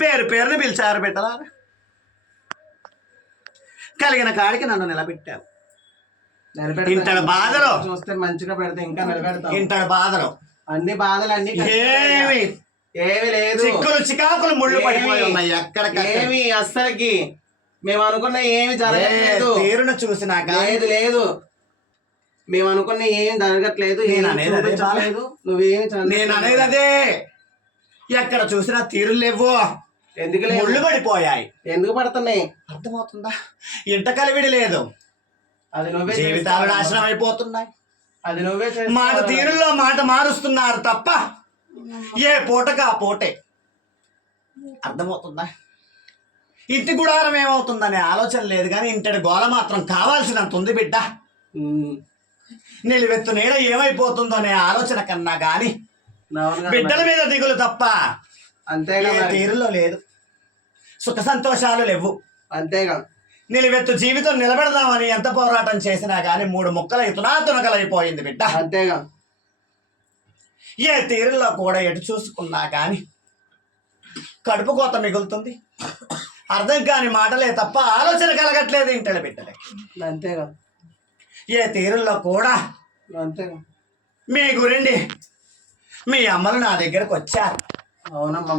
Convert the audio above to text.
పేరు పేరుని పిలిచారు బిడ్డలా. కలిగిన కాడికి నన్ను నిలబెట్టావు. ఇంతటి బాధలో చూస్తే మంచిగా పెడితే ఇంకా నిలబెడతాం. ఇంతటి బాధలో అన్ని బాధలు అన్ని ఏమి ఏమి లేదు. చిక్కులు చికాకులు ముళ్ళు పడిపోయి ఉన్నాయి. ఎక్కడ ఏమి అస్సలకి మేము అనుకున్న ఏమి జరగట్లేదు. తీరును చూసినా లేదు లేదు మేము అనుకున్న ఏం జరగట్లేదు. నువ్వేమి నేను అనేది అదే. ఎక్కడ చూసినా తీరులు లేవు. ఎందుకు ముళ్ళు పడిపోయాయి. ఎందుకు పడుతున్నాయి అర్థమవుతుందా? ఇంట కలివిడి లేదు. అది నువ్వే. జీవితాలు నాశనం అయిపోతున్నాయి. అది నువ్వే. మాట తీరుల్లో మాట మారుస్తున్నారు తప్ప ఏ పూటకు ఆ పూటే. అర్థమవుతుందా? ఇంటి గుడారం ఏమవుతుందనే ఆలోచన లేదు కానీ ఇంటడి గోల మాత్రం కావాల్సినంత ఉంది బిడ్డ. నిలువెత్తు నీడ ఏమైపోతుందో అనే ఆలోచన కన్నా గాని బిడ్డల మీద దిగులు తప్ప అంతేగా తీరులో లేదు. సుఖ సంతోషాలు లేవు. అంతేగా నిలువెత్తు జీవితం నిలబెడదామని ఎంత పోరాటం చేసినా గాని 3 ముక్కలై తునాతునకలైపోయింది బిడ్డ. అంతేగా ఏ తీరులో కూడా ఎటు చూసుకున్నా కానీ కడుపు కోత మిగులుతుంది. అర్థం కాని మాటలే తప్ప ఆలోచన కలగట్లేదు ఇంటల బిడ్డలే. అంతేగా ఏ తీరుల్లో కూడా అంతేగా మీ గురండి మీ అమ్మలు నా దగ్గరకు వచ్చారు. అవునమ్మా.